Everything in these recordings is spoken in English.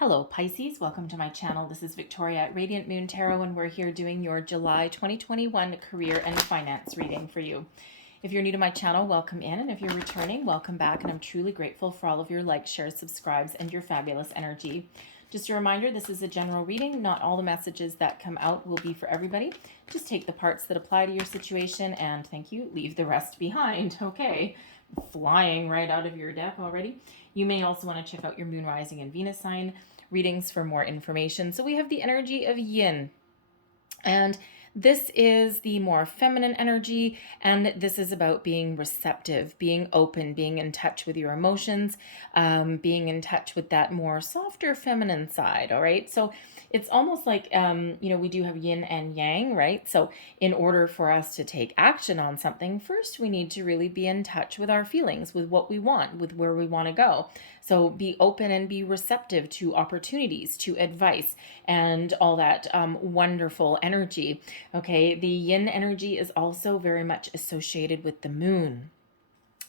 Hello Pisces, welcome to my channel. This is Victoria at Radiant Moon Tarot and we're here doing your July 2021 career and finance reading for you. If you're new to my channel, welcome in, and if you're returning, welcome back, and I'm truly grateful for all of your likes, shares, subscribes, and your fabulous energy. Just a reminder, this is a general reading. Not all the messages that come out will be for everybody. Just take the parts that apply to your situation and thank you, leave the rest behind. Okay, flying right out of your deck already. You may also want to check out your moon, rising, and Venus sign readings for more information. So we have the energy of yin, and this is the more feminine energy, and this is about being receptive, being open, being in touch with your emotions, being in touch with that more softer feminine side. All right, so it's almost like we do have yin and yang, right? So in order for us to take action on something, first we need to really be in touch with our feelings, with what we want, with where we want to go. So be open and be receptive to opportunities, to advice, and all that wonderful energy. Okay, the yin energy is also very much associated with the moon.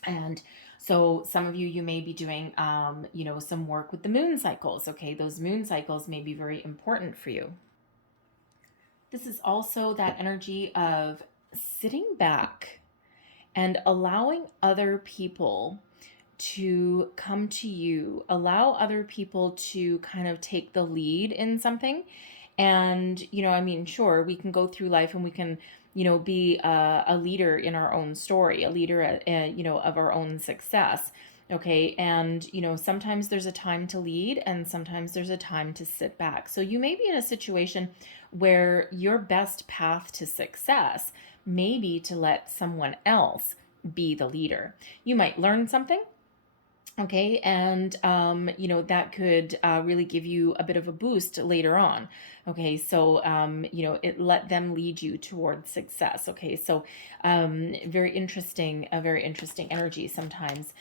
And so some of you may be doing, some work with the moon cycles. Okay, those moon cycles may be very important for you. This is also that energy of sitting back and allowing other people to come to you, allow other people to kind of take the lead in something. And, sure, we can go through life and we can, be a leader in our own story, a leader, of our own success. Okay. And, sometimes there's a time to lead and sometimes there's a time to sit back. So you may be in a situation where your best path to success may be to let someone else be the leader. You might learn something. Okay, and that could really give you a bit of a boost later on. Okay, so let them lead you towards success. Okay, so a very interesting energy sometimes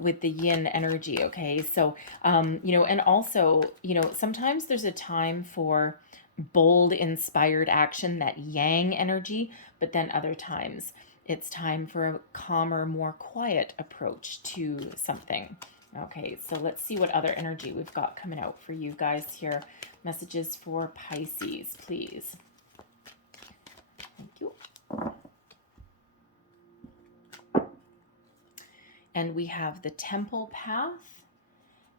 with the yin energy. Okay, so and also sometimes there's a time for bold, inspired action, that yang energy, but then other times it's time for a calmer, more quiet approach to something. Okay, so let's see what other energy we've got coming out for you guys here. Messages for Pisces, please. Thank you. And we have the Temple Path.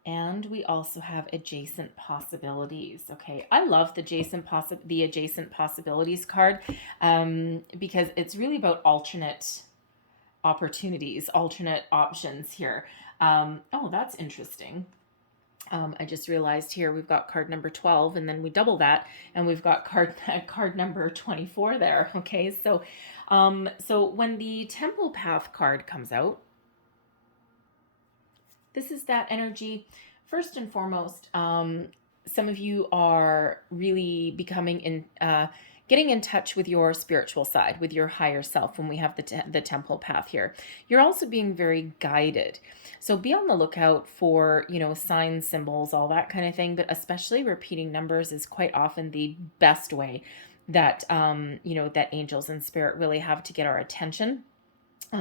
And we also have adjacent possibilities. Okay, I love the adjacent possibilities card because it's really about alternate opportunities, alternate options here. Oh, that's interesting. I just realized here we've got card number 12, and then we double that, and we've got card number 24 there. Okay, so when the Temple Path card comes out, this is that energy. First and foremost, some of you are really becoming getting in touch with your spiritual side, with your higher self when we have the Temple Path here. You're also being very guided. So be on the lookout for, signs, symbols, all that kind of thing, but especially repeating numbers is quite often the best way that, that angels and spirit really have to get our attention.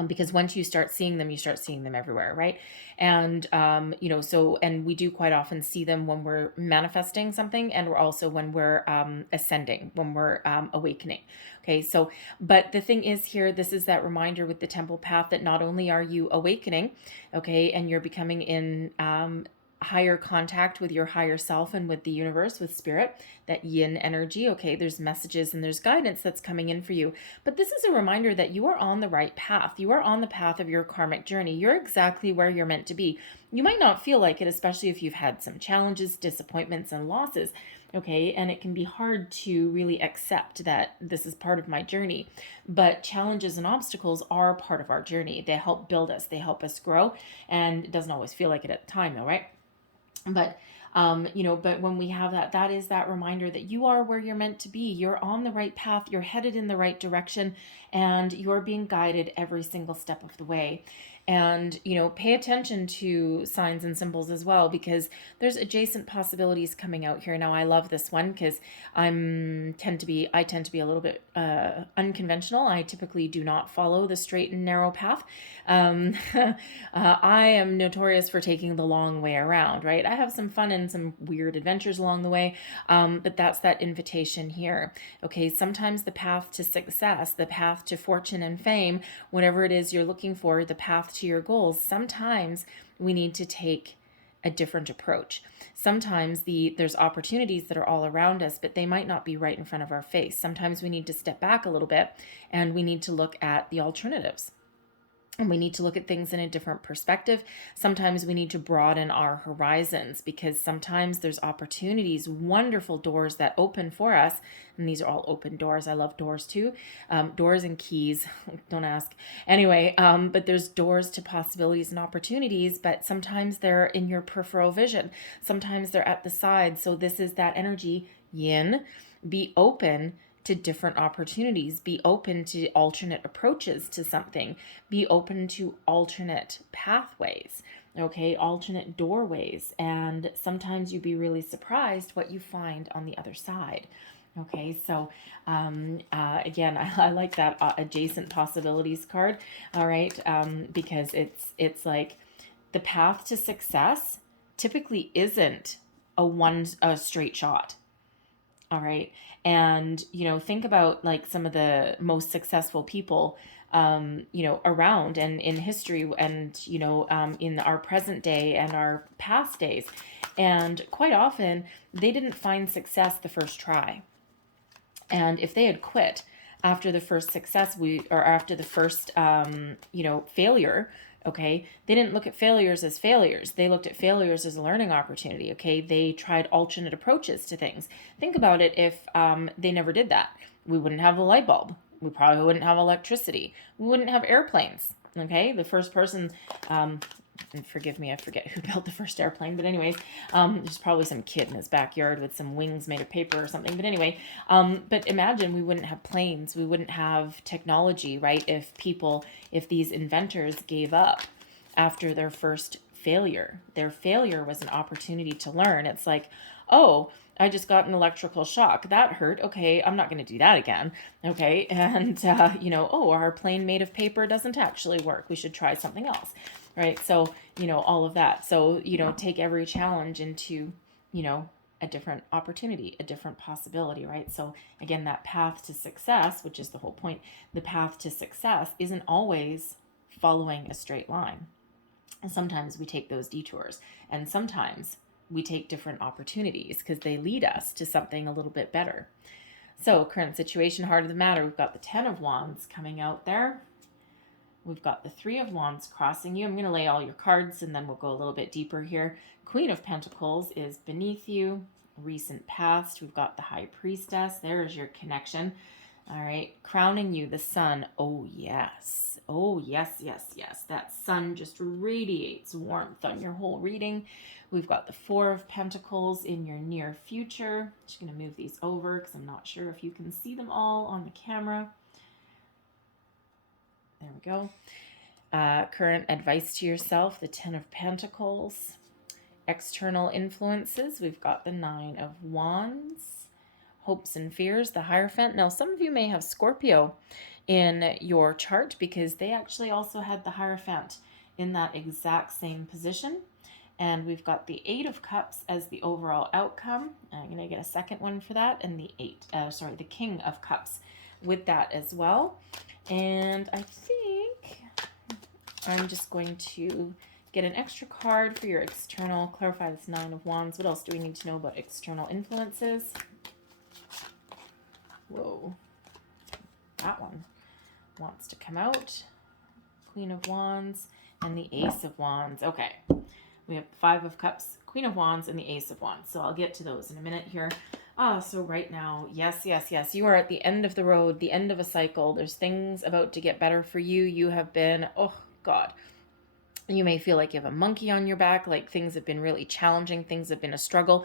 Because once you start seeing them everywhere, right? And, and we do quite often see them when we're manifesting something, and we're also when we're ascending, when we're awakening. Okay, so, but the thing is here, this is that reminder with the Temple Path that not only are you awakening, okay, and you're becoming in higher contact with your higher self and with the universe, with spirit, that yin energy. Okay, there's messages and there's guidance that's coming in for you, but this is a reminder that you are on the right path. You are on the path of your karmic journey. You're exactly where you're meant to be. You might not feel like it, especially if you've had some challenges, disappointments, and losses. Okay, and it can be hard to really accept that this is part of my journey, but challenges and obstacles are part of our journey. They help build us, they help us grow, and it doesn't always feel like it at the time though, right? But but when we have that is that reminder that you are where you're meant to be. You're on the right path, you're headed in the right direction, and you're being guided every single step of the way. And, pay attention to signs and symbols as well, because there's adjacent possibilities coming out here. Now, I love this one because I tend to be a little bit unconventional. I typically do not follow the straight and narrow path. I am notorious for taking the long way around, right? I have some fun and some weird adventures along the way, but that's that invitation here. Okay, sometimes the path to success, the path to fortune and fame, whatever it is you're looking for, the path to your goals, sometimes we need to take a different approach. Sometimes there's opportunities that are all around us, but they might not be right in front of our face. Sometimes we need to step back a little bit and we need to look at the alternatives. And we need to look at things in a different perspective. Sometimes we need to broaden our horizons, because sometimes there's opportunities, wonderful doors that open for us. And these are all open doors. I love doors too. Doors and keys, don't ask. Anyway, but there's doors to possibilities and opportunities, but sometimes they're in your peripheral vision. Sometimes they're at the side. So this is that energy, yin. Be open to different opportunities. Be open to alternate approaches to something. Be open to alternate pathways, okay, alternate doorways. And sometimes you'd be really surprised what you find on the other side. Okay, so again, I like that adjacent possibilities card, all right, because it's like the path to success typically isn't a straight shot. All right. And, think about like some of the most successful people, around and in history and, in our present day and our past days. And quite often they didn't find success the first try. And if they had quit after the first after the first, failure, okay, they didn't look at failures as failures. They looked at failures as a learning opportunity, okay? They tried alternate approaches to things. Think about it if they never did that. We wouldn't have a light bulb. We probably wouldn't have electricity. We wouldn't have airplanes, okay? The first person, and forgive me, I forget who built the first airplane, but anyways, there's probably some kid in his backyard with some wings made of paper or something, but anyway, but imagine we wouldn't have planes, we wouldn't have technology, right, if these inventors gave up after their first failure. Their failure was an opportunity to learn. It's like, oh, I just got an electrical shock. That hurt. Okay, I'm not going to do that again. Okay, and, oh, our plane made of paper doesn't actually work. We should try something else, right? So, all of that. So, take every challenge into, a different opportunity, a different possibility, right? So, again, that path to success, which is the whole point, the path to success isn't always following a straight line. And sometimes we take those detours, and sometimes we take different opportunities because they lead us to something a little bit better. So, current situation, heart of the matter, we've got the 10 of Wands coming out there. We've got the 3 of Wands crossing you. I'm going to lay all your cards and then we'll go a little bit deeper here. Queen of Pentacles is beneath you. Recent past, we've got the High Priestess. There's your connection. All right, crowning you, the Sun. Oh, yes. Oh, yes, yes, yes. That Sun just radiates warmth on your whole reading. We've got the 4 of Pentacles in your near future. Just going to move these over because I'm not sure if you can see them all on the camera. There we go. Current advice to yourself, the 10 of Pentacles. External influences, we've got the 9 of Wands. Hopes and fears, the Hierophant. Now, some of you may have Scorpio in your chart because they actually also had the Hierophant in that exact same position. And we've got the 8 of Cups as the overall outcome. I'm going to get a second one for that. And the the King of Cups with that as well. And I think I'm just going to get an extra card for your external, clarify this 9 of Wands. What else do we need to know about external influences? Whoa, that one wants to come out. Queen of Wands and the Ace of Wands. Okay, we have the 5 of Cups, Queen of Wands, and the Ace of Wands. So I'll get to those in a minute here. So right now, yes, you are at the end of the road, the end of a cycle. There's things about to get better for you. You have been, oh God, you may feel like you have a monkey on your back, like things have been really challenging, things have been a struggle.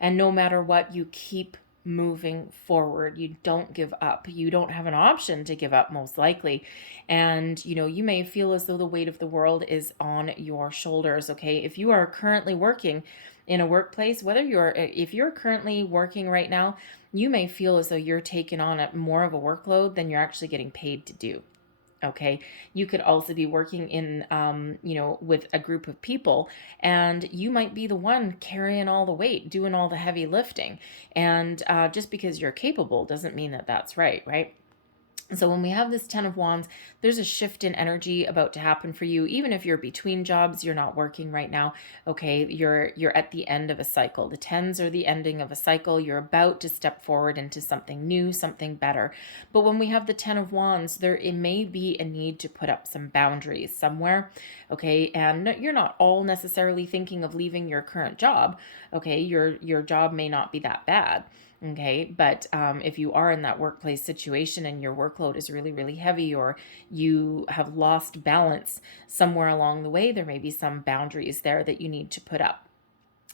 And no matter what, you keep moving forward. You don't give up. You don't have an option to give up, most likely. And, you may feel as though the weight of the world is on your shoulders. Okay. If you are currently working in a workplace, if you're currently working right now, you may feel as though you're taking on more of a workload than you're actually getting paid to do. Okay. You could also be working in, with a group of people, and you might be the one carrying all the weight, doing all the heavy lifting. And just because you're capable doesn't mean that that's right, right? So when we have this 10 of Wands, there's a shift in energy about to happen for you. Even if you're between jobs, you're not working right now. Okay, you're at the end of a cycle. The 10s are the ending of a cycle. You're about to step forward into something new, something better. But when we have the 10 of Wands, it may be a need to put up some boundaries somewhere. Okay, and you're not all necessarily thinking of leaving your current job. Okay, your job may not be that bad. Okay, but if you are in that workplace situation and your workload is really, really heavy, or you have lost balance somewhere along the way, there may be some boundaries there that you need to put up.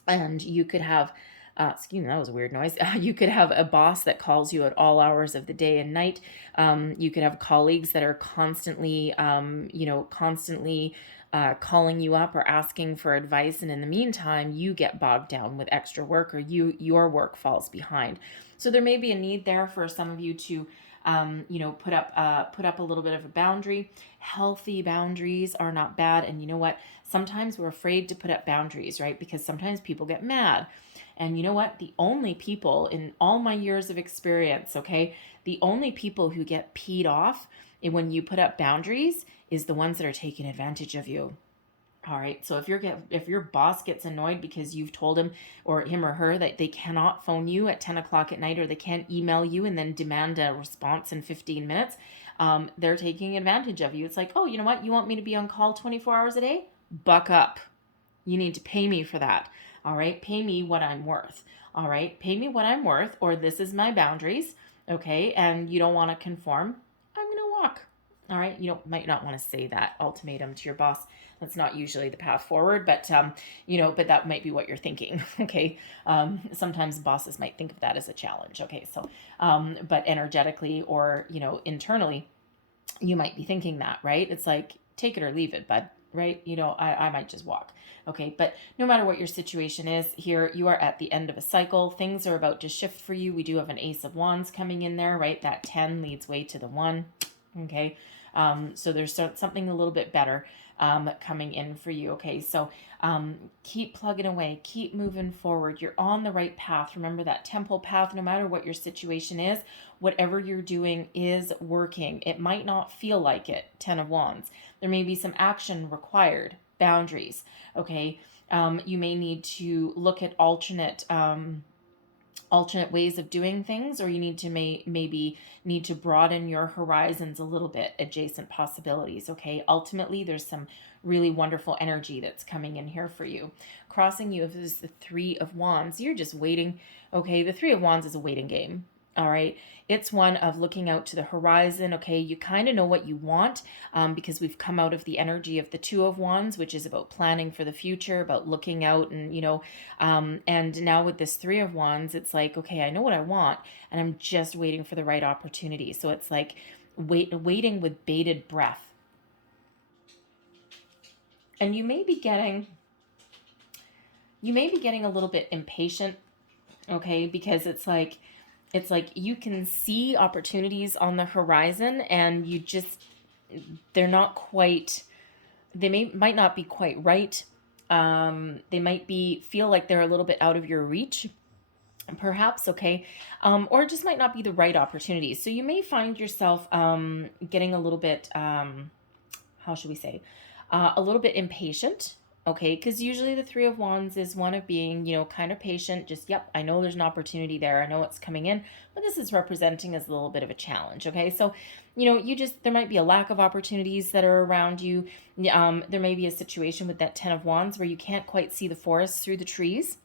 And you could have, excuse me, that was a weird noise. You could have a boss that calls you at all hours of the day and night. You could have colleagues that are constantly, calling you up or asking for advice, and in the meantime you get bogged down with extra work, or your work falls behind. So there may be a need there for some of you to put up a little bit of a boundary. Healthy boundaries are not bad. And you know what, sometimes we're afraid to put up boundaries, right? Because sometimes people get mad. And you know what, the only people in all my years of experience, okay, the only people who get peed off when you put up boundaries is the ones that are taking advantage of you. All right. So if your boss gets annoyed because you've told him or her that they cannot phone you at 10 o'clock at night, or they can't email you and then demand a response in 15 minutes, they're taking advantage of you. It's like, oh, you know what? You want me to be on call 24 hours a day? Buck up. You need to pay me for that. All right. Pay me what I'm worth. All right. Pay me what I'm worth, or this is my boundaries. Okay. And you don't want to conform, I'm going to walk. All right. Might not want to say that ultimatum to your boss. That's not usually the path forward, but, but that might be what you're thinking. Okay. Sometimes bosses might think of that as a challenge. Okay. So, but energetically or, internally, you might be thinking that, right? It's like, take it or leave it, bud. Right? I might just walk. Okay. But no matter what your situation is here, you are at the end of a cycle. Things are about to shift for you. We do have an Ace of Wands coming in there, right? That 10 leads way to the 1. Okay. So there's something a little bit better coming in for you. Okay. So keep plugging away, keep moving forward. You're on the right path. Remember that temple path, no matter what your situation is, whatever you're doing is working. It might not feel like it, 10 of Wands. There may be some action required, boundaries. Okay. You may need to look at alternate ways of doing things, or you need to maybe need to broaden your horizons a little bit, adjacent possibilities. Okay. Ultimately, there's some really wonderful energy that's coming in here for you. Crossing you is the 3 of Wands. You're just waiting. Okay. The 3 of Wands is a waiting game. All right. It's one of looking out to the horizon. Okay. You kind of know what you want because we've come out of the energy of the 2 of Wands, which is about planning for the future, about looking out and, and now with this 3 of Wands, it's like, okay, I know what I want and I'm just waiting for the right opportunity. So it's like waiting with bated breath. And you may be getting a little bit impatient. Okay. Because it's like you can see opportunities on the horizon and they might not be quite right. They might feel like they're a little bit out of your reach, perhaps. Okay. Or it just might not be the right opportunities. So you may find yourself, getting a little bit, how should we say, a little bit impatient. Okay, because usually the 3 of Wands is one of being, kind of patient. Just, yep, I know there's an opportunity there. I know it's coming in, but this is representing as a little bit of a challenge. Okay, so, there might be a lack of opportunities that are around you. There may be a situation with that 10 of Wands where you can't quite see the forest through the trees.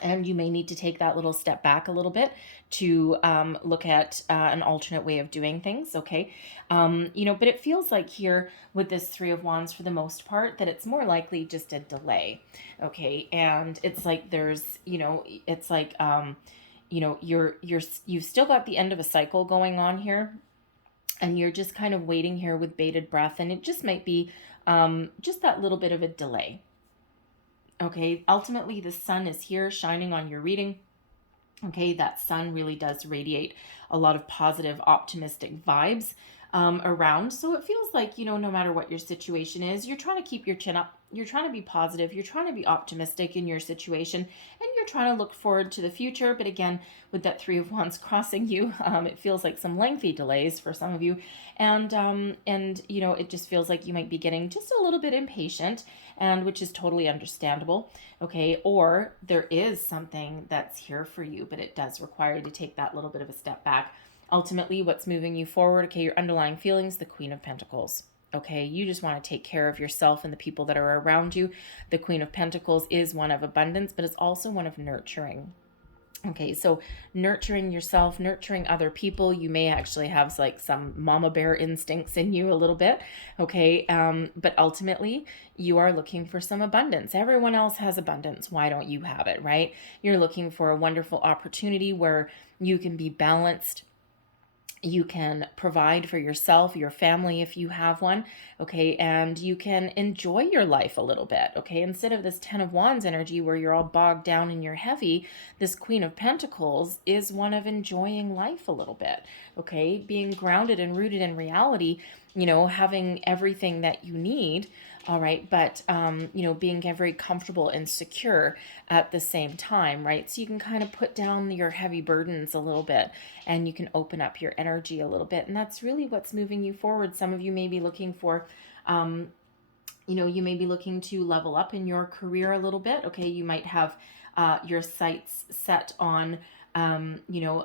And you may need to take that little step back a little bit to look at an alternate way of doing things, okay? But it feels like here with this 3 of Wands, for the most part, that it's more likely just a delay, okay? And it's like there's, you know, you've still got the end of a cycle going on here, and you're just kind of waiting here with bated breath, and it just might be just that little bit of a delay. Okay, ultimately the sun is here shining on your reading. Okay, that sun really does radiate a lot of positive, optimistic vibes around. So it feels like, you know, no matter what your situation is, you're trying to keep your chin up. You're trying to be positive. You're trying to be optimistic in your situation, and you're trying to look forward to the future. But again, with that Three of Wands crossing you, it feels like some lengthy delays for some of you, and you know, it just feels like you might be getting just a little bit impatient, and which is totally understandable. Okay, or there is something that's here for you, but it does require you to take that little bit of a step back. Ultimately, what's moving you forward? Okay, your underlying feelings, the Queen of Pentacles. Okay, you just want to take care of yourself and the people that are around you. The Queen of Pentacles is one of abundance, but it's also one of nurturing. Okay, so nurturing yourself, nurturing other people. You may actually have like some mama bear instincts in you a little bit. Okay, but ultimately you are looking for some abundance. Everyone else has abundance. Why don't you have it, right? You're looking for a wonderful opportunity where you can be balanced. You can provide for yourself, your family, if you have one, okay, and you can enjoy your life a little bit, okay, instead of this Ten of Wands energy where you're all bogged down and you're heavy. This Queen of Pentacles is one of enjoying life a little bit, okay, being grounded and rooted in reality, you know, having everything that you need. All right, but you know, being very comfortable and secure at the same time, right? So you can kind of put down your heavy burdens a little bit, and you can open up your energy a little bit, and that's really what's moving you forward. Some of you may be looking for, you know, you may be looking to level up in your career a little bit. Okay, you might have your sights set on you know,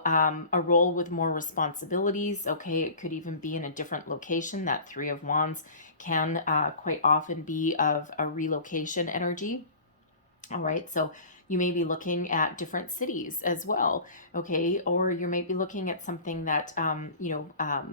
a role with more responsibilities. Okay, it could even be in a different location. That Three of Wands can quite often be of a relocation energy. All right, so you may be looking at different cities as well. Okay, or you may be looking at something that you know,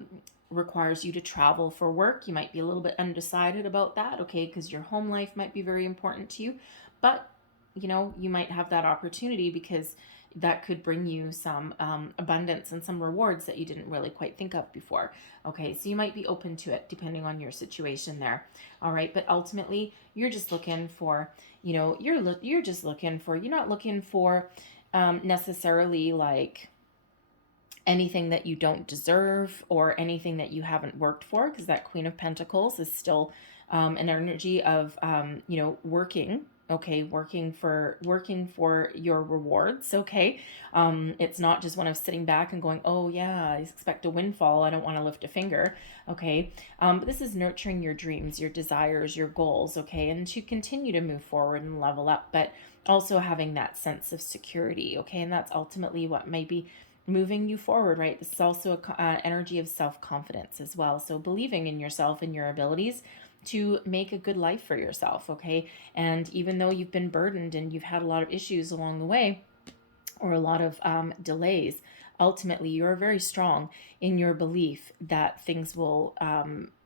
requires you to travel for work. You might be a little bit undecided about that. Okay, because your home life might be very important to you, but you know, you might have that opportunity because that could bring you some abundance and some rewards that you didn't really quite think of before. Okay, so you might be open to it depending on your situation there. All right, but ultimately you're just looking for, you know, you're just looking for, you're not looking for necessarily like anything that you don't deserve or anything that you haven't worked for, because that Queen of Pentacles is still an energy of you know, working. Okay, working for your rewards. Okay, it's not just one of sitting back and going, oh yeah, I expect a windfall, I don't want to lift a finger. Okay, but this is nurturing your dreams, your desires, your goals. Okay, and to continue to move forward and level up, but also having that sense of security. Okay, and that's ultimately what may be moving you forward, right? This is also an energy of self-confidence as well. So believing in yourself and your abilities to make a good life for yourself, okay? And even though you've been burdened and you've had a lot of issues along the way, or a lot of delays, ultimately you're very strong in your belief that things will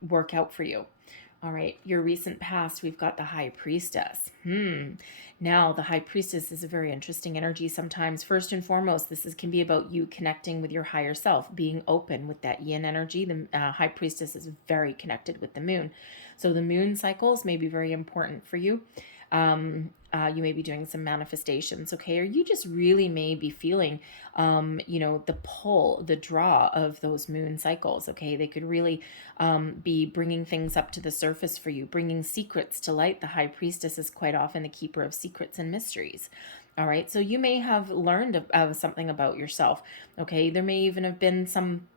work out for you. All right, your recent past, we've got the High Priestess. Now, the High Priestess is a very interesting energy sometimes. First and foremost, can be about you connecting with your higher self, being open with that yin energy. The High Priestess is very connected with the moon. So the moon cycles may be very important for you. You may be doing some manifestations, okay? Or you just really may be feeling, you know, the pull, the draw of those moon cycles, okay? They could really be bringing things up to the surface for you, bringing secrets to light. The High Priestess is quite often the keeper of secrets and mysteries. All right, so you may have learned something about yourself, okay? There may even have been some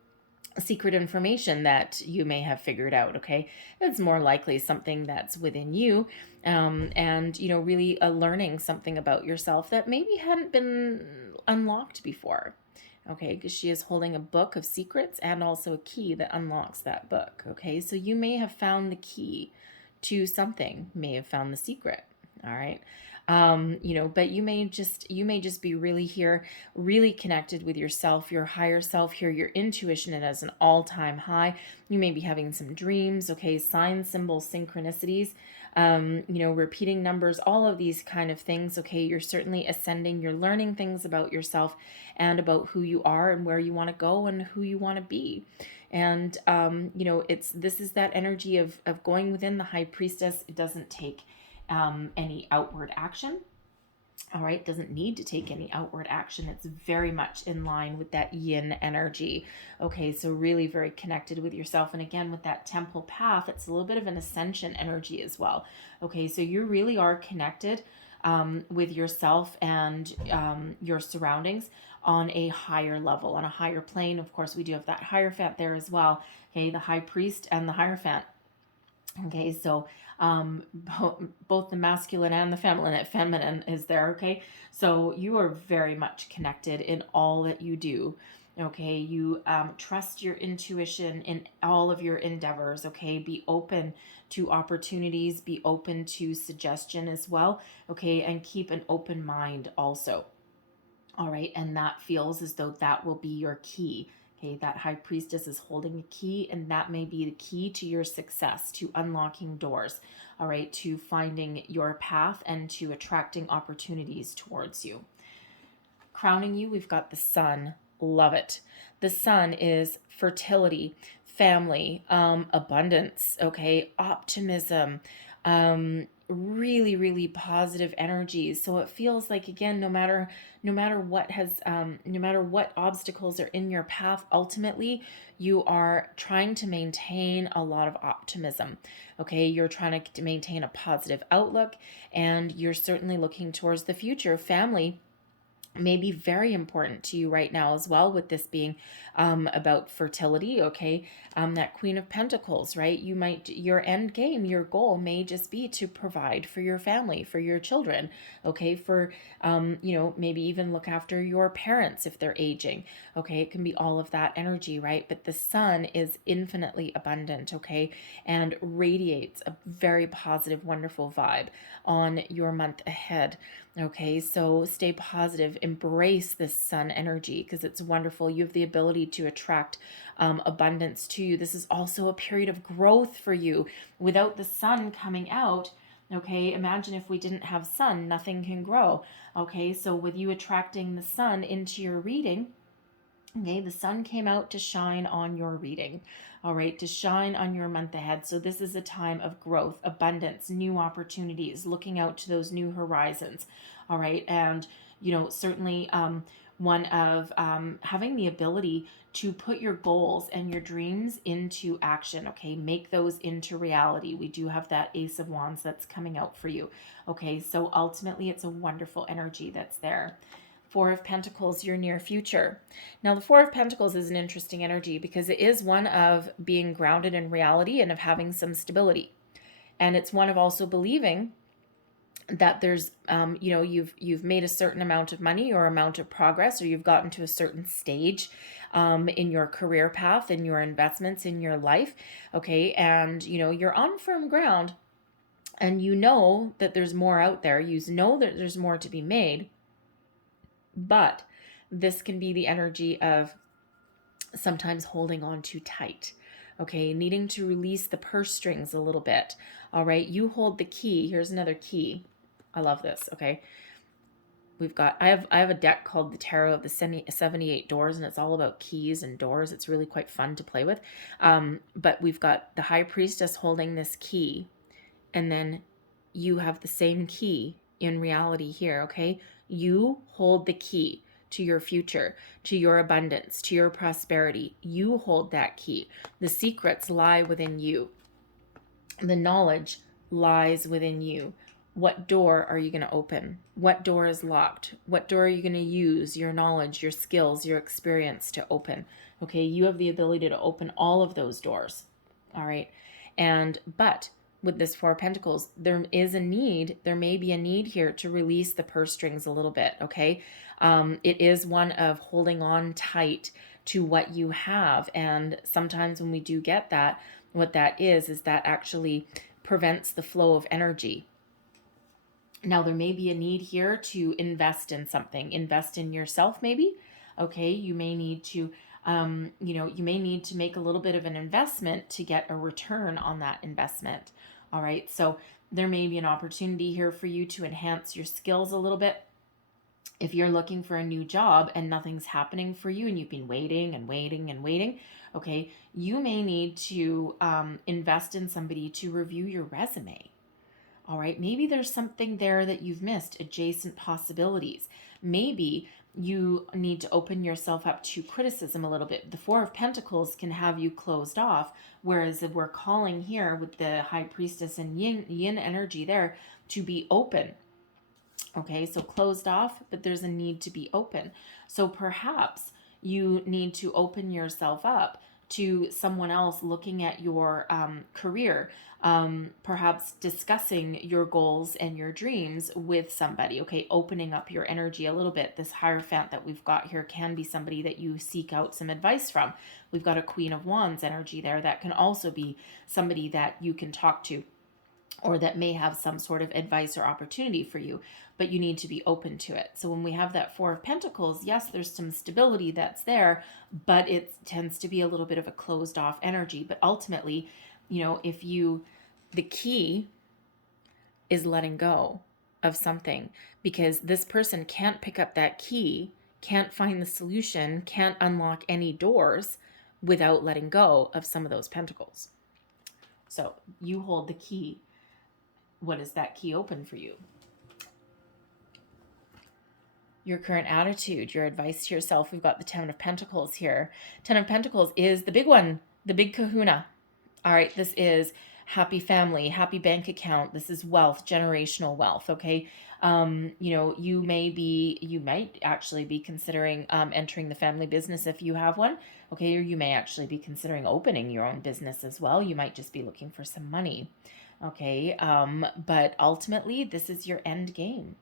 secret information that you may have figured out, okay? It's more likely something that's within you, and you know, really learning something about yourself that maybe hadn't been unlocked before, okay? Because she is holding a book of secrets and also a key that unlocks that book, okay? So you may have found the key to something, may have found the secret. All right, you know, but you may just be really here, really connected with yourself, your higher self here. Your intuition is an all-time high. You may be having some dreams, okay? Signs, symbols, synchronicities repeating numbers, all of these kind of things. Okay, you're certainly ascending, you're learning things about yourself and about who you are and where you want to go and who you want to be. And this is that energy of going within the high priestess. It doesn't take any outward action. All right, doesn't need to take any outward action. It's very much in line with that yin energy. Okay, so really very connected with yourself. And again, with that temple path, it's a little bit of an ascension energy as well. Okay, so you really are connected with yourself and your surroundings on a higher level, on a higher plane. Of course, we do have that Hierophant there as well. Okay, the high priest and the Hierophant. Okay, so both the masculine and the feminine is there. Okay, so you are very much connected in all that you do. Okay, you trust your intuition in all of your endeavors. Okay, be open to opportunities, be open to suggestion as well. Okay, and keep an open mind also. All right, and that feels as though that will be your key. Okay, that high priestess is holding a key, and that may be the key to your success, to unlocking doors, all right, to finding your path and to attracting opportunities towards you. Crowning you, we've got the sun. Love it. The sun is fertility, family, abundance, okay, optimism, really, really positive energies. So it feels like, again, no matter what obstacles are in your path, ultimately you are trying to maintain a lot of optimism. Okay, you're trying to maintain a positive outlook, and you're certainly looking towards the future. Family may be very important to you right now as well, with this being about fertility. Okay, that Queen of Pentacles, right? Your end game, your goal may just be to provide for your family, for your children. Okay, for maybe even look after your parents if they're aging. Okay, it can be all of that energy, right? But the sun is infinitely abundant, okay, and radiates a very positive, wonderful vibe on your month ahead. Okay, so stay positive, embrace this sun energy because it's wonderful. You have the ability to attract abundance to you. This is also a period of growth for you. Without the sun coming out, okay, imagine if we didn't have sun, nothing can grow. Okay, so with you attracting the sun into your reading, okay, the sun came out to shine on your reading, all right, to shine on your month ahead. So this is a time of growth, abundance, new opportunities, looking out to those new horizons, all right, and certainly one of having the ability to put your goals and your dreams into action. Okay, make those into reality. We do have that Ace of Wands that's coming out for you. Okay, so ultimately it's a wonderful energy that's there. Four of Pentacles, your near future. Now, the Four of Pentacles is an interesting energy because it is one of being grounded in reality and of having some stability. And it's one of also believing that there's, you've made a certain amount of money or amount of progress, or you've gotten to a certain stage in your career path, in your investments, in your life. Okay, and you're on firm ground, and that there's more out there. You know that there's more to be made. But this can be the energy of sometimes holding on too tight, okay, needing to release the purse strings a little bit. All right, you hold the key. Here's another key. I love this. Okay, I have a deck called the Tarot of the 78 Doors, and it's all about keys and doors. It's really quite fun to play with. But we've got the High Priestess holding this key, and then you have the same key in reality here. Okay, you hold the key to your future, to your abundance, to your prosperity. You hold that key. The secrets lie within you. The knowledge lies within you. What door are you going to open? What door is locked? What door are you going to use your knowledge, your skills, your experience to open? Okay, you have the ability to open all of those doors. All right, but with this Four of Pentacles, there may be a need here to release the purse strings a little bit, okay? It is one of holding on tight to what you have, and sometimes when we do get that, what that is that actually prevents the flow of energy. Now, there may be a need here to invest in something, invest in yourself maybe, okay? You may need to make a little bit of an investment to get a return on that investment. All right, so There may be an opportunity here for you to enhance your skills a little bit. If you're looking for a new job and nothing's happening for you and you've been waiting and waiting and waiting, okay, you may need to invest in somebody to review your resume. All right, maybe there's something there that you've missed, adjacent possibilities. Maybe you need to open yourself up to criticism a little bit. The Four of Pentacles can have you closed off, whereas if we're calling here with the High Priestess and yin energy there to be open. Okay, so closed off, but there's a need to be open. So perhaps you need to open yourself up to someone else looking at your career, perhaps discussing your goals and your dreams with somebody. Okay, opening up your energy a little bit. This Hierophant that we've got here can be somebody that you seek out some advice from. We've got a Queen of Wands energy there that can also be somebody that you can talk to, or that may have some sort of advice or opportunity for you, but you need to be open to it. So when we have that Four of Pentacles, yes, there's some stability that's there, but it tends to be a little bit of a closed off energy. But ultimately, the key is letting go of something, because this person can't pick up that key, can't find the solution, can't unlock any doors without letting go of some of those pentacles. So you hold the key. What is that key open for you? Your current attitude, your advice to yourself. We've got the Ten of Pentacles here. Ten of Pentacles is the big one, the big kahuna. All right, this is happy family, happy bank account. This is wealth, generational wealth, okay? You might actually be considering entering the family business if you have one, okay? Or you may actually be considering opening your own business as well. You might just be looking for some money. Okay, but ultimately, this is your end game.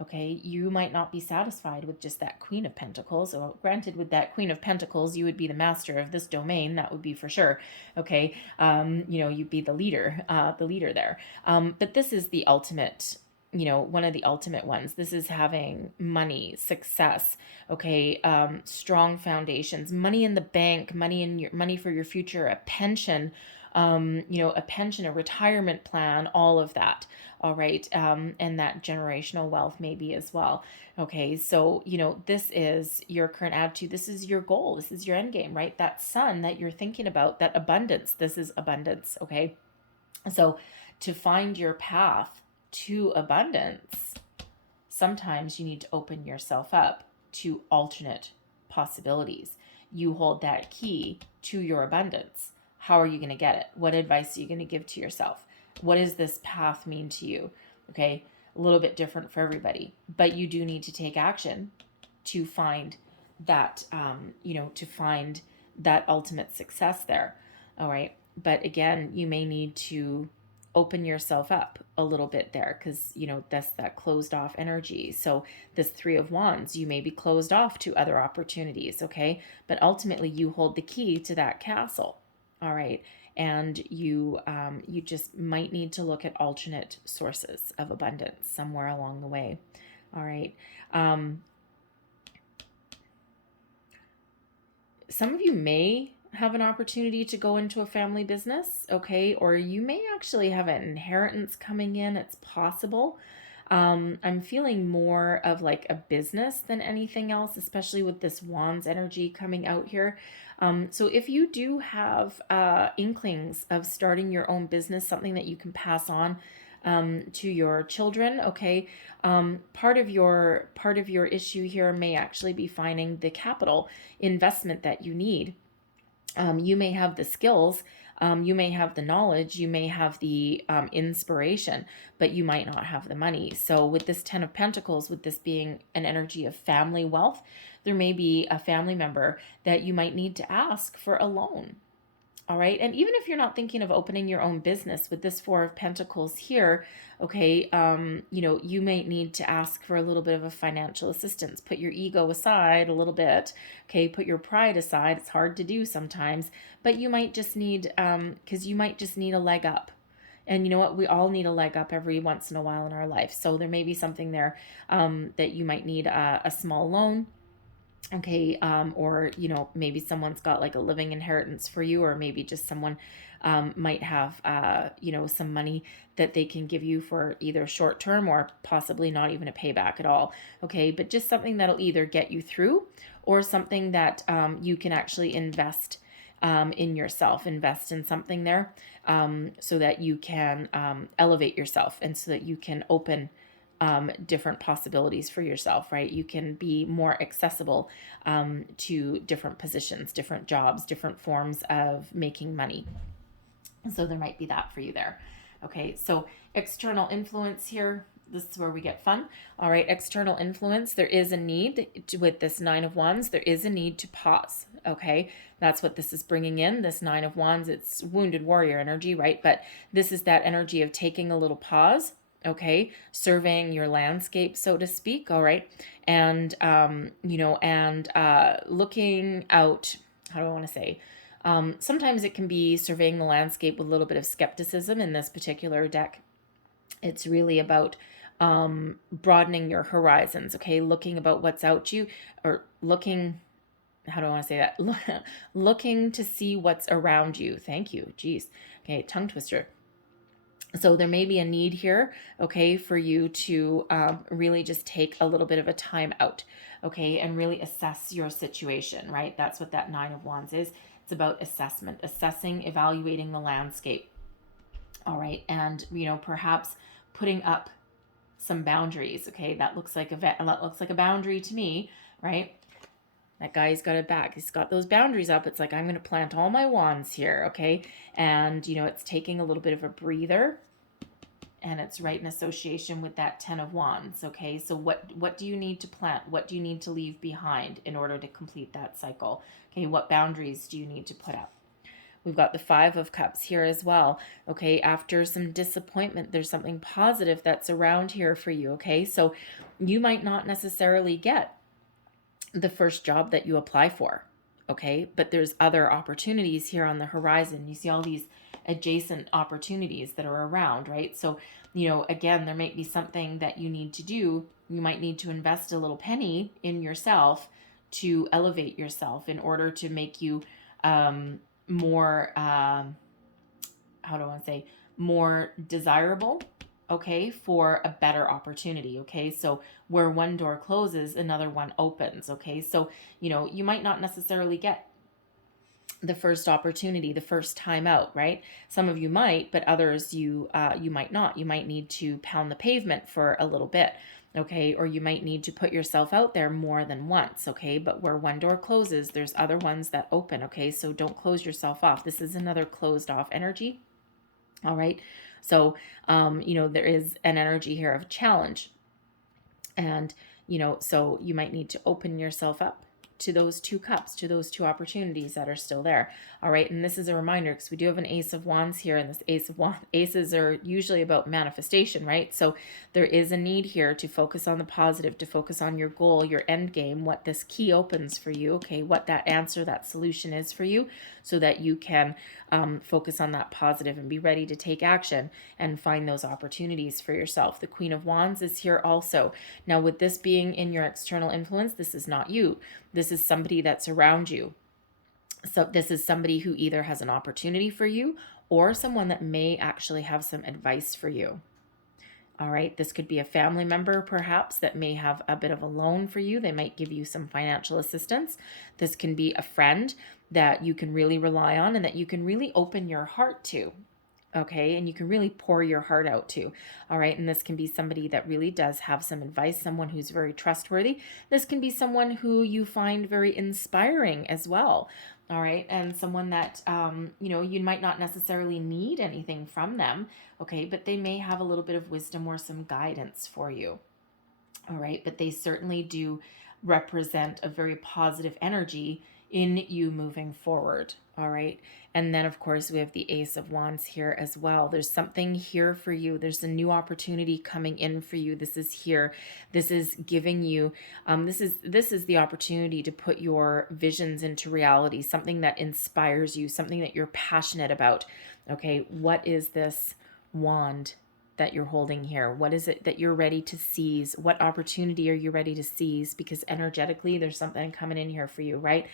Okay, you might not be satisfied with just that Queen of Pentacles. Or granted, with that Queen of Pentacles, you would be the master of this domain. That would be for sure. Okay, you'd be the leader there. But this is the ultimate, one of the ultimate ones. This is having money, success, okay, strong foundations, money in the bank, money for your future, a pension, a pension, a retirement plan, all of that. All right. And that generational wealth maybe as well. Okay. So, this is your current attitude. This is your goal. This is your end game, right? That sun that you're thinking about, that abundance, this is abundance. Okay. So to find your path to abundance, sometimes you need to open yourself up to alternate possibilities. You hold that key to your abundance. How are you going to get it? What advice are you going to give to yourself? What does this path mean to you? Okay, a little bit different for everybody, but you do need to take action to find that, to find that ultimate success there. All right, but again, you may need to open yourself up a little bit there, because that's that closed off energy. So this Three of Wands, you may be closed off to other opportunities. Okay, but ultimately you hold the key to that castle. All right. And you just might need to look at alternate sources of abundance somewhere along the way. All right. Some of you may have an opportunity to go into a family business, okay? Or you may actually have an inheritance coming in. It's possible. I'm feeling more of like a business than anything else, especially with this Wands energy coming out here. So if you do have inklings of starting your own business, something that you can pass on to your children, okay, part of your issue here may actually be finding the capital investment that you need. You may have the skills, you may have the knowledge, you may have the inspiration, but you might not have the money. So with this Ten of Pentacles, with this being an energy of family wealth, there may be a family member that you might need to ask for a loan. All right. And even if you're not thinking of opening your own business, with this Four of Pentacles here, okay, you may need to ask for a little bit of a financial assistance. Put your ego aside a little bit. Okay. Put your pride aside. It's hard to do sometimes, but you might just need, because you might just need a leg up. And you know what? We all need a leg up every once in a while in our life. So there may be something there that you might need a small loan. Okay, or maybe someone's got like a living inheritance for you, or maybe just someone might have some money that they can give you for either short term or possibly not even a payback at all. Okay, but just something that'll either get you through, or something that you can actually invest in yourself, invest in something there, so that you can elevate yourself, and so that you can open different possibilities for yourself, right? You can be more accessible to different positions, different jobs, different forms of making money. So there might be that for you there. Okay, so external influence here. This is where we get fun. All right, external influence. There is a need with this Nine of Wands. There is a need to pause. Okay, that's what this is bringing in. This Nine of Wands. It's wounded warrior energy, right? But this is that energy of taking a little pause. Okay, surveying your landscape, so to speak. All right, and looking out. How do I want to say? Sometimes it can be surveying the landscape with a little bit of skepticism. In this particular deck, it's really about broadening your horizons, okay? Looking about what's out you, or looking, how do I want to say that? Looking to see what's around you. Thank you. Geez. Okay, tongue twister. So there may be a need here, okay, for you to really just take a little bit of a time out, okay, and really assess your situation, right? That's what that Nine of Wands is. It's about assessment, assessing, evaluating the landscape, all right, and perhaps putting up some boundaries, okay. That looks like a boundary to me, right? That guy's got it back. He's got those boundaries up. It's like, I'm going to plant all my wands here, okay? And, it's taking a little bit of a breather, and it's right in association with that Ten of Wands, okay? So what do you need to plant? What do you need to leave behind in order to complete that cycle? Okay, what boundaries do you need to put up? We've got the Five of Cups here as well. Okay, after some disappointment, there's something positive that's around here for you, okay? So you might not necessarily get the first job that you apply for, okay? But there's other opportunities here on the horizon. You see all these adjacent opportunities that are around, right? So, again, there might be something that you need to do. You might need to invest a little penny in yourself to elevate yourself in order to make you more, how do I want to say, more desirable, okay, for a better opportunity, okay? So where one door closes, another one opens, okay? So, you might not necessarily get the first opportunity the first time out, right? Some of you might, but others you might not. You might need to pound the pavement for a little bit, okay? Or you might need to put yourself out there more than once, okay? But where one door closes, there's other ones that open, okay? So don't close yourself off. This is another closed off energy. All right. So, there is an energy here of challenge. And, so you might need to open yourself up to those two cups, to those two opportunities that are still there. All right. And this is a reminder, because we do have an Ace of Wands here, and this Ace of Wands, aces are usually about manifestation, right? So there is a need here to focus on the positive, to focus on your goal, your end game, what this key opens for you, okay, what that answer, that solution is for you, so that you can focus on that positive and be ready to take action and find those opportunities for yourself. The Queen of Wands is here also. Now, with this being in your external influence, this is not you. This is somebody that's around you. So this is somebody who either has an opportunity for you, or someone that may actually have some advice for you. All right, this could be a family member perhaps that may have a bit of a loan for you. They might give you some financial assistance. This can be a friend that you can really rely on and that you can really open your heart to. Okay, and you can really pour your heart out to. All right, and this can be somebody that really does have some advice, someone who's very trustworthy. This can be someone who you find very inspiring as well. All right, and someone that you might not necessarily need anything from them, okay, but they may have a little bit of wisdom or some guidance for you. All right, but they certainly do represent a very positive energy in you moving forward. All right. And then, of course, we have the Ace of Wands here as well. There's something here for you. There's a new opportunity coming in for you. This is here. This is giving you, this is the opportunity to put your visions into reality, something that inspires you, something that you're passionate about. Okay. What is this wand that you're holding here? What is it that you're ready to seize? What opportunity are you ready to seize? Because energetically, there's something coming in here for you, right?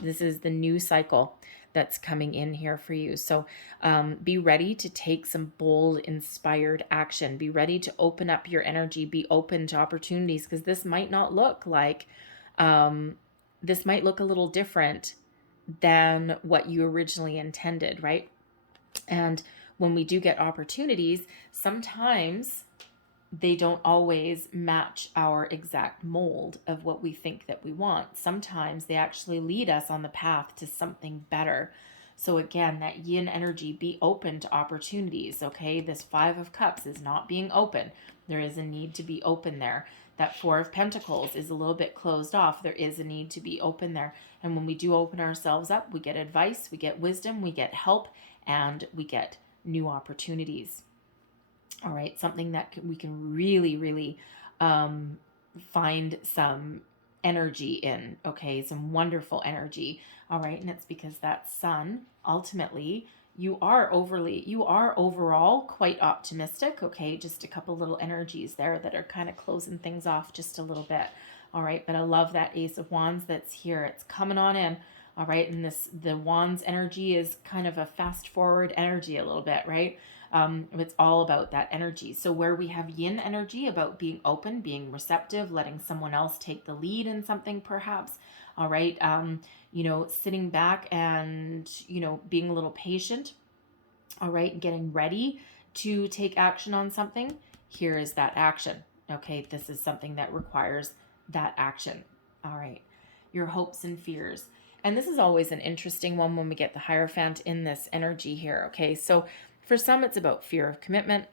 This is the new cycle that's coming in here for you. So be ready to take some bold, inspired action. Be ready to open up your energy. Be open to opportunities, because this might not look like, this might look a little different than what you originally intended, right? And when we do get opportunities, sometimes they don't always match our exact mold of what we think that we want. Sometimes they actually lead us on the path to something better. So again, that yin energy, be open to opportunities, okay? This 5 of Cups is not being open. There is a need to be open there. That 4 of Pentacles is a little bit closed off. There is a need to be open there. And when we do open ourselves up, we get advice, we get wisdom, we get help, and we get new opportunities. All right, something that we can really, really find some energy in, okay, some wonderful energy. All right, and it's because that Sun, ultimately, you are overall quite optimistic, okay? Just a couple little energies there that are kind of closing things off just a little bit. All right, but I love that Ace of Wands that's here. It's coming on in. All right, and the Wands energy is kind of a fast forward energy a little bit, right? It's all about that energy. So where we have yin energy about being open, being receptive, letting someone else take the lead in something perhaps, all right, sitting back and, being a little patient, all right, getting ready to take action on something. Here is that action, okay? This is something that requires that action, all right? Your hopes and fears. And this is always an interesting one when we get the Hierophant in this energy here, okay? So for some, it's about fear of commitment.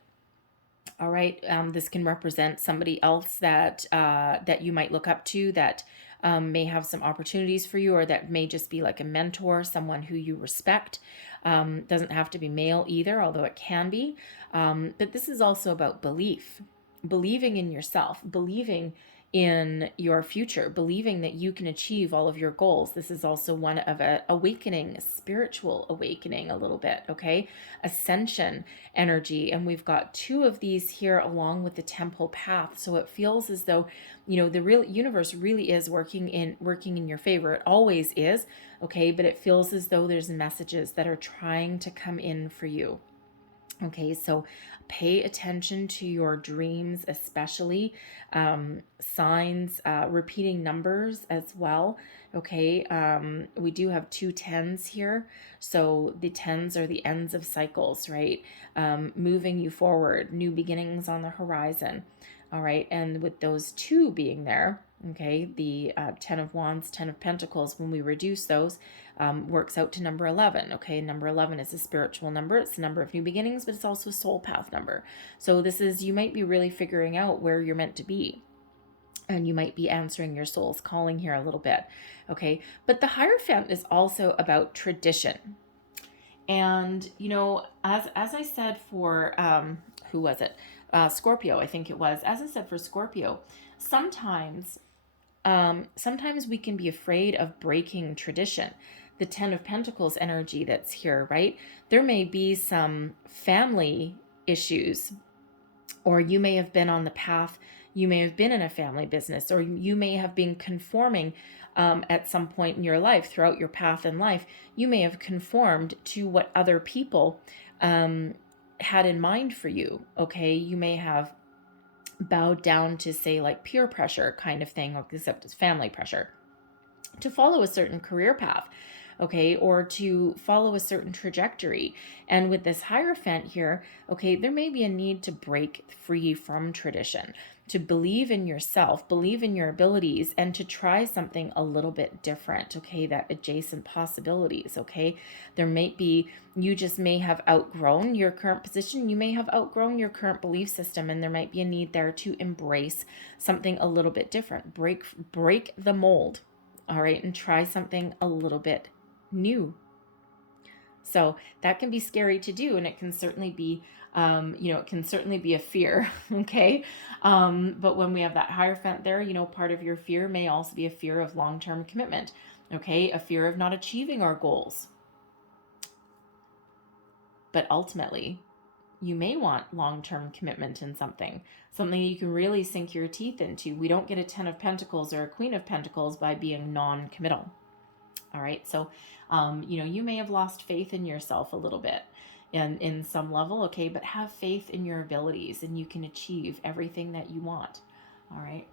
All right, this can represent somebody else that that you might look up to, that may have some opportunities for you, or that may just be like a mentor, someone who you respect. Doesn't have to be male either, although it can be. But this is also about believing in yourself, believing in your future, believing that you can achieve all of your goals. This is also one of a awakening, a spiritual awakening a little bit, okay? Ascension energy. And we've got 2 of these here along with the temple path. So it feels as though, the real universe really is working in your favor. It always is, okay? But it feels as though there's messages that are trying to come in for you. Okay, so pay attention to your dreams, especially signs, repeating numbers as well. Okay, we do have 2 10s here. So the 10s are the ends of cycles, right? Moving you forward, new beginnings on the horizon. All right, and with those 2 being there, okay, the 10 of Wands, 10 of Pentacles, when we reduce those, works out to number 11. Okay, number 11 is a spiritual number. It's the number of new beginnings, but it's also a soul path number. So this is, you might be really figuring out where you're meant to be. And you might be answering your soul's calling here a little bit. Okay, but the Hierophant is also about tradition. And, as I said for, who was it? Scorpio, I think it was. As I said for Scorpio, sometimes we can be afraid of breaking tradition. The 10 of Pentacles energy that's here, right? There may be some family issues, or you may have been on the path, you may have been in a family business, or you may have been conforming at some point in your life, throughout your path in life. You may have conformed to what other people had in mind for you, okay? You may have bowed down to, say, like peer pressure kind of thing, except it's family pressure, to follow a certain career path, okay, or to follow a certain trajectory. And with this Hierophant here, okay, there may be a need to break free from tradition, to believe in yourself, believe in your abilities, and to try something a little bit different, okay, that adjacent possibilities, okay? There may be, you just may have outgrown your current position, you may have outgrown your current belief system, and there might be a need there to embrace something a little bit different, break the mold, all right, and try something a little bit new. So that can be scary to do, and it can certainly be, it can certainly be a fear, okay? But when we have that Hierophant there, part of your fear may also be a fear of long-term commitment, okay? A fear of not achieving our goals. But ultimately, you may want long-term commitment in something you can really sink your teeth into. We don't get a 10 of Pentacles or a Queen of Pentacles by being non-committal. All right, so you may have lost faith in yourself a little bit in some level, okay, but have faith in your abilities and you can achieve everything that you want. All right.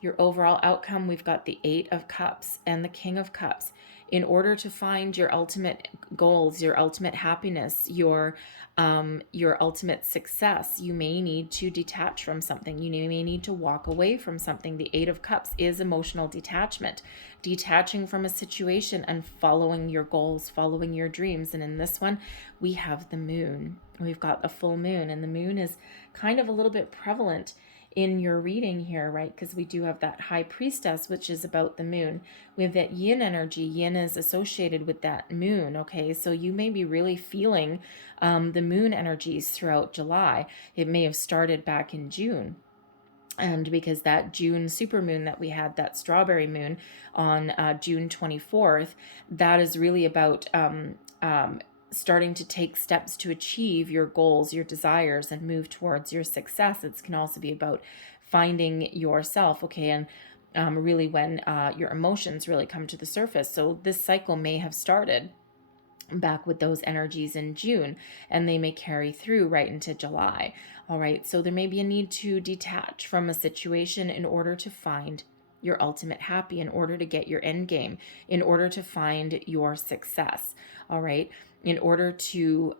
Your overall outcome, we've got the 8 of Cups and the King of Cups. In order to find your ultimate goals, your ultimate happiness, your ultimate success, you may need to detach from something. You may need to walk away from something. The 8 of Cups is emotional detachment, detaching from a situation and following your goals, following your dreams. And in this one, we have the moon. We've got a full moon, and the moon is kind of a little bit prevalent in your reading here, right? Because we do have that High Priestess, which is about the moon. We have that yin energy. Yin is associated with that moon, okay? So you may be really feeling the moon energies throughout July. It may have started back in June. And because that June supermoon that we had, that strawberry moon on June 24th, that is really about starting to take steps to achieve your goals, your desires, and move towards your success. It can also be about finding yourself, okay, and really when your emotions really come to the surface. So this cycle may have started back with those energies in June, and they may carry through right into July. All right, so there may be a need to detach from a situation in order to find your ultimate happy, in order to get your end game, in order to find your success. All right, in order to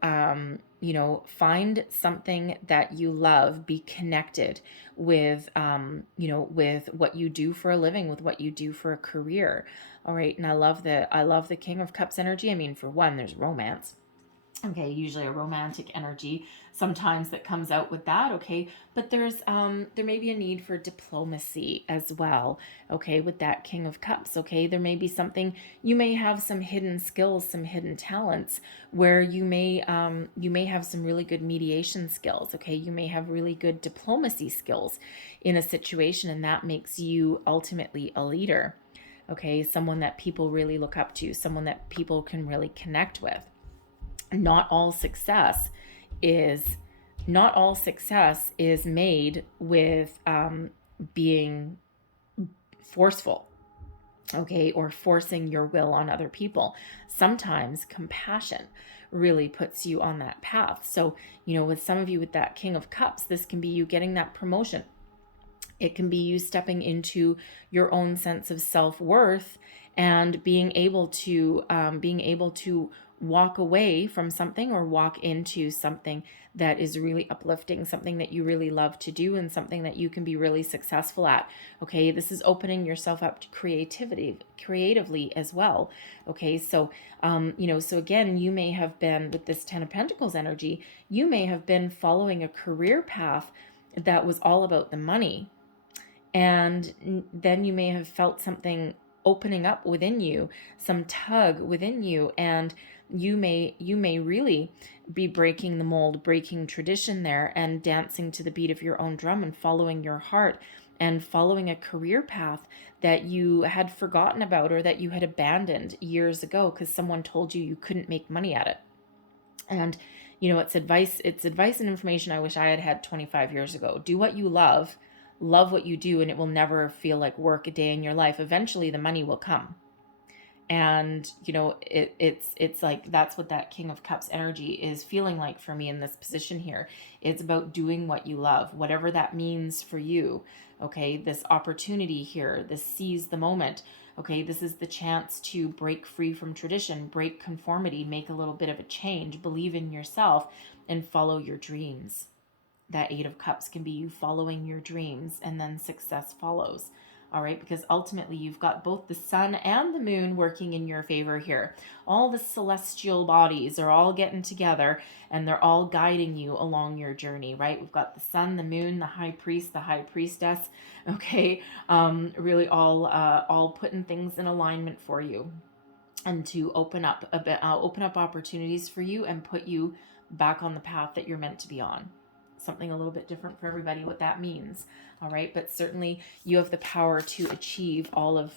find something that you love, be connected with with what you do for a living, with what you do for a career. All right, and I love the King of Cups energy. I mean, for one, there's romance. Okay, usually a romantic energy sometimes that comes out with that, okay, but there may be a need for diplomacy as well, okay, with that King of Cups. Okay, there may be something, you may have some hidden skills, some hidden talents where you may have some really good mediation skills, okay, you may have really good diplomacy skills in a situation, and that makes you ultimately a leader, okay, someone that people really look up to, someone that people can really connect with. Not all success is made with being forceful, okay, or forcing your will on other people. Sometimes compassion really puts you on that path. So, with some of you with that King of Cups, this can be you getting that promotion. It can be you stepping into your own sense of self-worth and being able to walk away from something or walk into something that is really uplifting, something that you really love to do, and something that you can be really successful at. Okay, this is opening yourself up to creatively as well. Okay, so so again, you may have been with this 10 of Pentacles energy, you may have been following a career path that was all about the money, and then you may have felt something opening up within you, some tug within you, and you may really be breaking the mold, breaking tradition there, and dancing to the beat of your own drum and following your heart and following a career path that you had forgotten about or that you had abandoned years ago because someone told you couldn't make money at it. And it's advice and information I wish I had had 25 years ago. Do what you love what you do, and it will never feel like work a day in your life. Eventually the money will come. And it's like, that's what that King of Cups energy is feeling like for me in this position here. It's about doing what you love, whatever that means for you. Okay, this opportunity here, this seize the moment. Okay, this is the chance to break free from tradition, break conformity, make a little bit of a change, believe in yourself, and follow your dreams. That 8 of Cups can be you following your dreams, and then success follows. All right, because ultimately you've got both the sun and the moon working in your favor here. All the celestial bodies are all getting together, and they're all guiding you along your journey, right? We've got the sun, the moon, the high priest, the high priestess, okay? Really all putting things in alignment for you, and to open up opportunities for you and put you back on the path that you're meant to be on. Something a little bit different for everybody what that means. All right, but certainly you have the power to achieve all of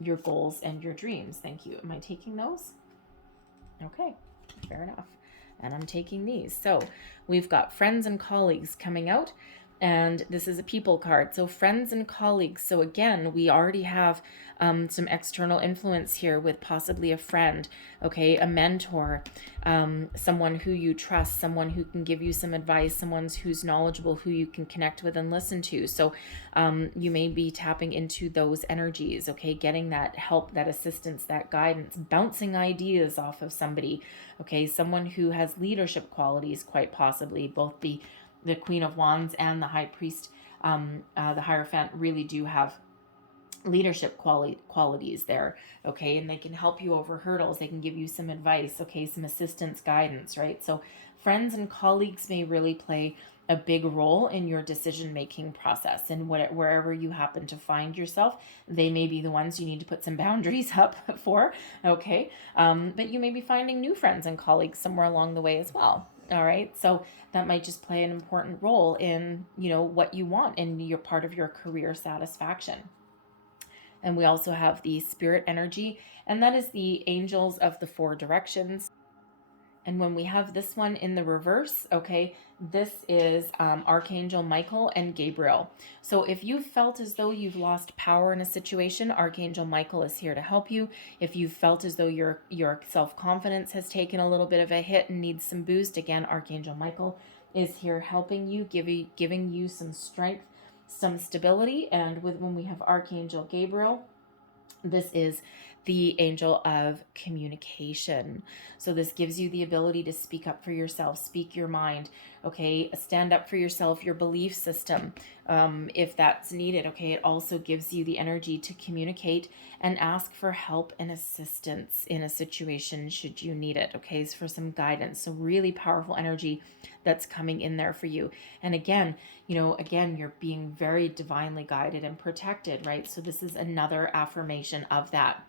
your goals and your dreams. Thank you. Am I taking those? Okay, fair enough. And I'm taking these. So we've got friends and colleagues coming out. And this is a people card. So friends and colleagues. So again, we already have some external influence here with possibly a friend, okay, a mentor, someone who you trust, someone who can give you some advice, someone who's knowledgeable, who you can connect with and listen to. So you may be tapping into those energies, okay, getting that help, that assistance, that guidance, bouncing ideas off of somebody, okay, someone who has leadership qualities, quite possibly. Both the Queen of Wands and the High Priest, the Hierophant, really do have leadership qualities there, okay, and they can help you over hurdles. They can give you some advice, okay, some assistance, guidance, right? So friends and colleagues may really play a big role in your decision-making process, and wherever you happen to find yourself, they may be the ones you need to put some boundaries up for, okay, but you may be finding new friends and colleagues somewhere along the way as well. All right, so that might just play an important role in, you know, what you want in your part of your career satisfaction. And we also have the spirit energy, and that is the angels of the four directions. And when we have this one in the reverse, okay, this is Archangel Michael and Gabriel. So if you felt as though you've lost power in a situation, Archangel Michael is here to help you. If you felt as though your self-confidence has taken a little bit of a hit and needs some boost, again, Archangel Michael is here helping you, giving you some strength, some stability. And when we have Archangel Gabriel, this is the angel of communication. So this gives you the ability to speak up for yourself, speak your mind, okay, stand up for yourself, your belief system, if that's needed, okay. It also gives you the energy to communicate and ask for help and assistance in a situation should you need it, okay, for some guidance. So really powerful energy that's coming in there for you. And again, you know, you're being very divinely guided and protected, right? So this is another affirmation of that.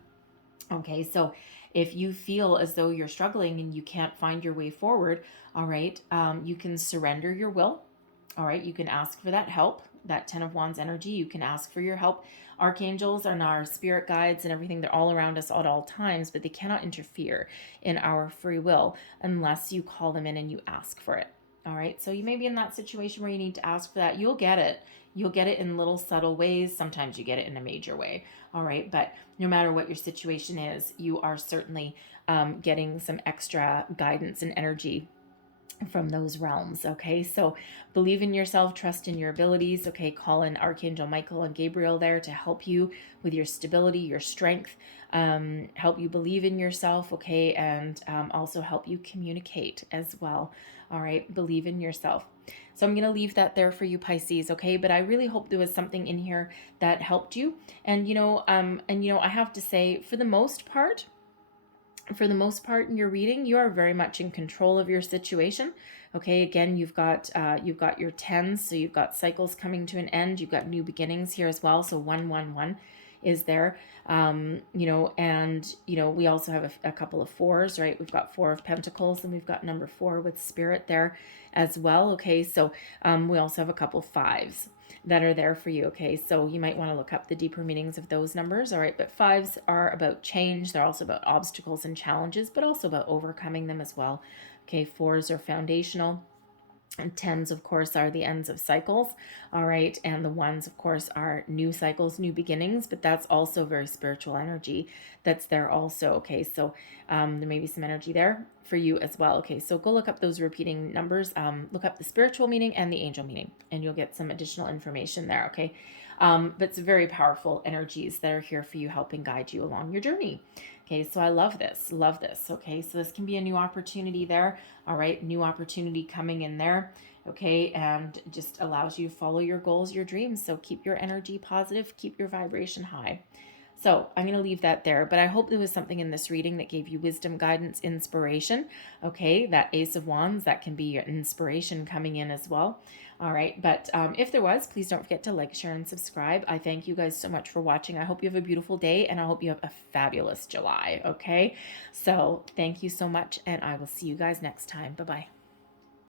Okay, so if you feel as though you're struggling and you can't find your way forward, all right, you can surrender your will. All right, you can ask for that help, that 10 of Wands energy. You can ask for your help. Archangels and our spirit guides and everything, they're all around us at all times, but they cannot interfere in our free will unless you call them in and you ask for it. All right, so you may be in that situation where you need to ask for that. You'll get it. You'll get it in little subtle ways. Sometimes you get it in a major way. All right, but no matter what your situation is, you are certainly getting some extra guidance and energy from those realms. Okay, so believe in yourself, trust in your abilities. Okay, call in Archangel Michael and Gabriel there to help you with your stability, your strength, help you believe in yourself. Okay, and also help you communicate as well. All right, believe in yourself. So I'm going to leave that there for you, Pisces, okay? But I really hope there was something in here that helped you. And I have to say, for the most part in your reading, you are very much in control of your situation. Okay, again, you've got your tens, so you've got cycles coming to an end. You've got new beginnings here as well. So 111 is there. We also have a couple of fours, right? We've got 4 of Pentacles, and we've got number 4 with Spirit there as well. Okay, so we also have a couple of 5s that are there for you. Okay, so you might want to look up the deeper meanings of those numbers. All right, but 5s are about change. They're also about obstacles and challenges, but also about overcoming them as well. Okay, 4s are foundational. And 10s, of course, are the ends of cycles. All right, and the 1s, of course, are new cycles, new beginnings, but that's also very spiritual energy that's there also. Okay, so there may be some energy there for you as well. Okay, so go look up those repeating numbers, look up the spiritual meaning and the angel meaning, and you'll get some additional information there. Okay, but it's very powerful energies that are here for you, helping guide you along your journey. Okay, so I love this. Okay, so this can be a new opportunity there. All right, new opportunity coming in there. Okay, and just allows you to follow your goals, your dreams. So keep your energy positive, keep your vibration high. So I'm going to leave that there, but I hope there was something in this reading that gave you wisdom, guidance, inspiration. Okay, that Ace of Wands, that can be your inspiration coming in as well. All right, but if there was, please don't forget to like, share, and subscribe. I thank you guys so much for watching. I hope you have a beautiful day, and I hope you have a fabulous July, okay? So thank you so much, and I will see you guys next time. Bye-bye.